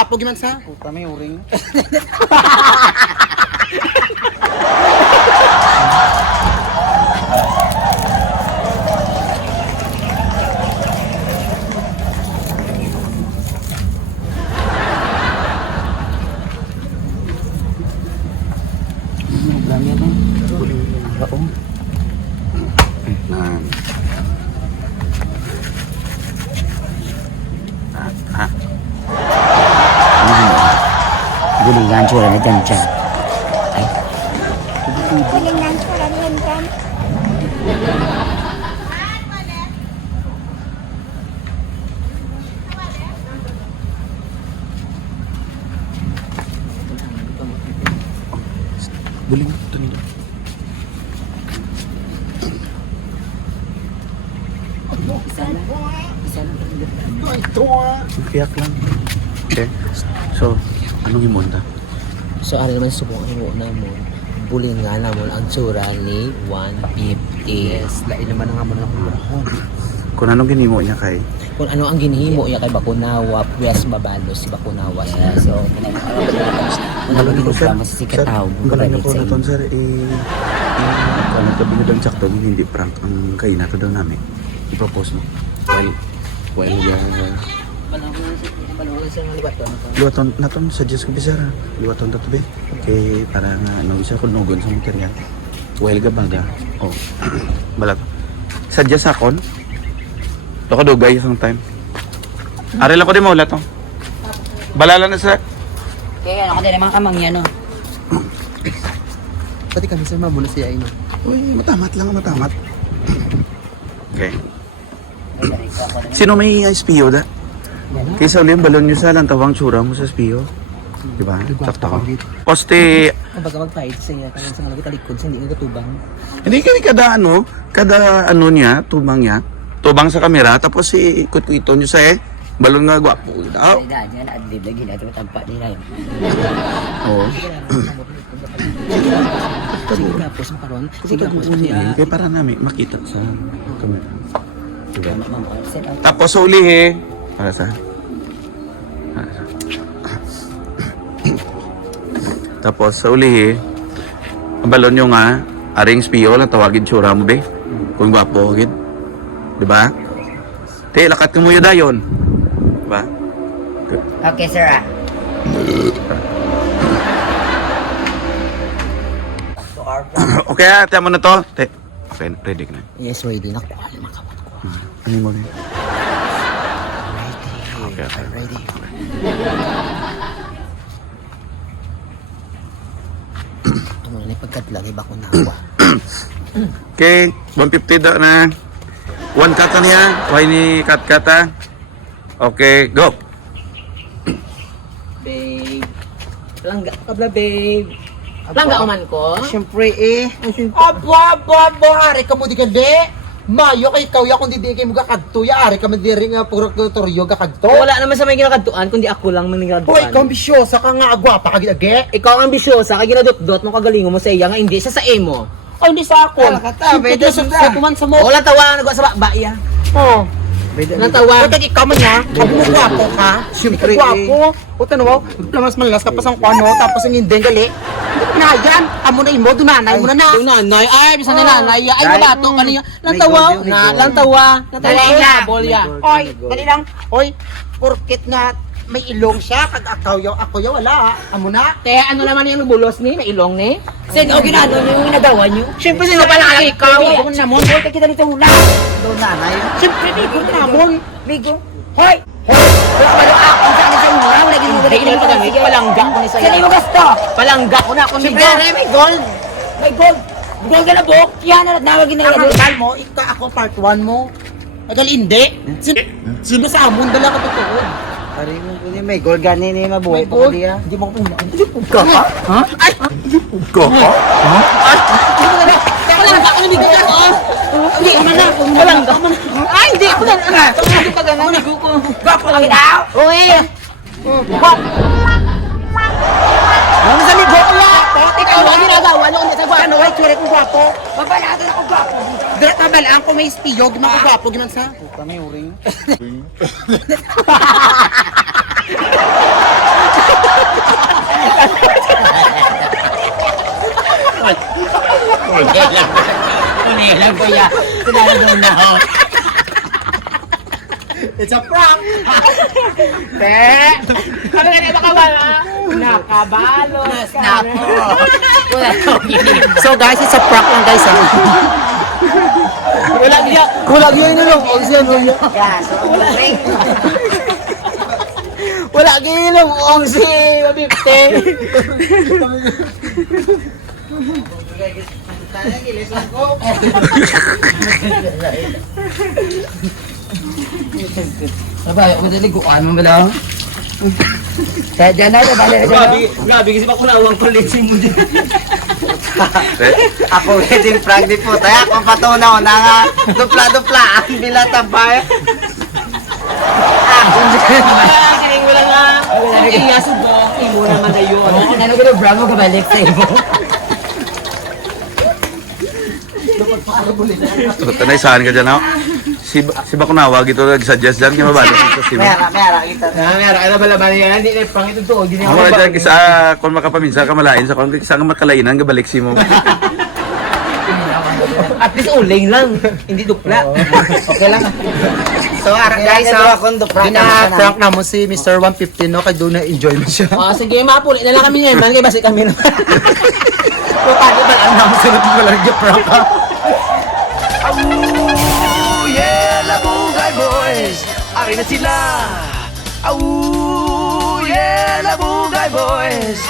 gwapo gimana sa? Puta may uring. Gulingan tsura na dyan dyan. Ay, Galingan ko lang yan dyan. Guling ito nito. Piyak lang. Okay. So, anong imunta? so ano naman subukan mo na mo. Bulingan na mo ang tsura ni 150. Yes, lain naman nga mo ng ulahon. Kung anong ginimo niya kay? Kung ano ang ginhimo niya kay Bakunawa, Pwes Mabalos, si Bakunawa siya. So, kung ano ginugama sa sikataw, Galing maramit ako sa na inyo. ton sir, ano tabi nyo lang sakto, hindi prank ang kain na to daw namin. I-propose mo. Well, liwaton na ton, suggest ko bisara. Liwaton to be. Okay, para nga, ano, isa ko nugon sa material. Well, gabaga. Oh, balag. Suggest akon. Loko dugay isang time. Aril ako di maula to. Balala na sir. Kaya ako din naman kamang yan, no? Pati kami sa mamuna siya ino. Uy, matamat lang, matamat. Okay. Sino may SPO da? Kaysa uli yung balon nyo sa lantawang tsura mo sa SPO. Diba? Sakto ko. Poste, Kumbaga magpahit siya, kaya sa mga talikod, sa hindi nga tubang. hindi kada ano niya, tubang niya. Tubang sa kamera, tapos ikot-ito nyo sa balon nga gwapo. Oh. Dahil yan, adlib lagi na ito, tampa nila yun. Oo. Sige gapos ang karon, sige gapos siya. Kaya para namin makita sa kamera. Diba? Set out. Tapos sa uli para sa tapos sa uli ang balon nyo nga aring spiyo lang tawagin tsura mo be kung gwapo gid di ba te lakat mo yun dayon di ba Okay, sir, ah. okay tiyan mo na to te okay ready ka na Yes, ready na ko. Ay, makamot ko. ano mo na Ready. okay Ready. Ito na pagkadlag, iba ko nawa. okay 150 daw na 1 cut na niya why ni cut kata okay go Babe. Langga ka bla, babe. Langga man ko? Siyempre abo, ari ka mo di ka de. Mayo kay ikaw ya kung di kay mo kakadto ya, ari ka mo di rin nga prokuratoryo kakadto. Wala naman sa may ginakadtuan, kundi ako lang may Hoy, ikaw ginakadtuan. ambisyosa ka nga, agwapa ka gidage. Ikaw ang ambisyosa, kay ginadot-dot mo kagalingo mo sa iya nga hindi sa emo. Ay, hindi sa ako. Siyempre, Sa kuman sa mo. Wala tawa nagwa sa bakya. Oh. Wala tawa. Pagkat ikaw man ya, gwapo ka. Siyempre, gwapo. O tanong mo, mas malalas ka pa sa kwano, tapos ang hindi gali. Na yan, amo na imo, dunanay mo na na. Yung nanay, ay, bisa na nanay, ay, mabato kaniya. Lantawa, lantawa, bolya. Oy, dali lang. Oy, porket nga may ilong siya, kag ako yaw, wala. Amo na. Kaya ano naman yung bulos ni, may ilong ni? Sino o ginano niyo yung ginagawa niyo? Siyempre sino pala ang ikaw? Doon na mo, hoy, kita dito hula. Doon nanay. Siyempre, bigo na mo. Bigo. Hoy! Wala ba yung akong saan sa inyo? Wala gini mo Hindi mo kami, palangga ko ni Saan saya. mo gasto? Palangga ko na ako ni Siyempre, may gold. May gold. Gold ka na buhok. Yan na nawagin na Ang yan. mahal mo, ako part 1 mo. Ay, gali hindi. Sino sa amon, dala ka totoo. Pare mo ko ni may gold gani ni mabuhay May gold. Hindi mo ko pinaan. Hindi po ka. ha Ay! ko ha Palangga ko na bigo ko. Hindi, ano na. Palangga ko na. Ay, hindi ko na. Ano ka ganun? Bigo ko. Gapo lang daw. Uy! Ano sa ligo ko ya? Ikaw ang ginagawa nyo sa gwapo. Ano, ay, kire kong gwapo. Babalatan ako gwapo. Dira tabalaan ko may espiyo, gimang ko gwapo, gimang sa. kami uring Kulilang ko ya. Tinalo na ako. It's a prank! Te! Ano nga na makawala? Nakabalos ka na. Wala akong ginagawa. So guys, it's a prank lang guys ha. Kulang niya. Kulang yun na lang. Ang siya nun yun. Wala gilong ang si Mabipte. Sabay, ako dali kuan mo lang. Kaya dyan na, balik ka dyan. Grabe kasi pa kunawang kulitin mo dyan. Ako wedding prank di po. Tayo akong patunaw na nga. Dupla-dupla ang bilatabay. Kiling mo lang nga. Iya subok. Imo naman na yun. Ano ka na, bravo ka balik sa iyo. So, tanay saan ka dyan ako? Si Bakunawa, gito nag-suggest dyan, kaya mabalik sa Sibo. Mera kita. Mera, ano ba laban yan? Hindi na pang ito to. Hindi Ako na dyan, kisa kung makapaminsa ka malain sa kung kisa ka makalainan, gabalik si mo. At least uling lang. Hindi dupla. Okay lang. So, guys, Pina-prank na mo si Mr. 115 no, kaya doon na-enjoy mo siya. Oh, sige, mapuli na lang kami ngayon. Man, kaya basi kami na. So paano ba ang naman sunod mo lang yung prank ha? Yeah, Labugay Boys! Ari na sila! Yeah, Labugay Boys!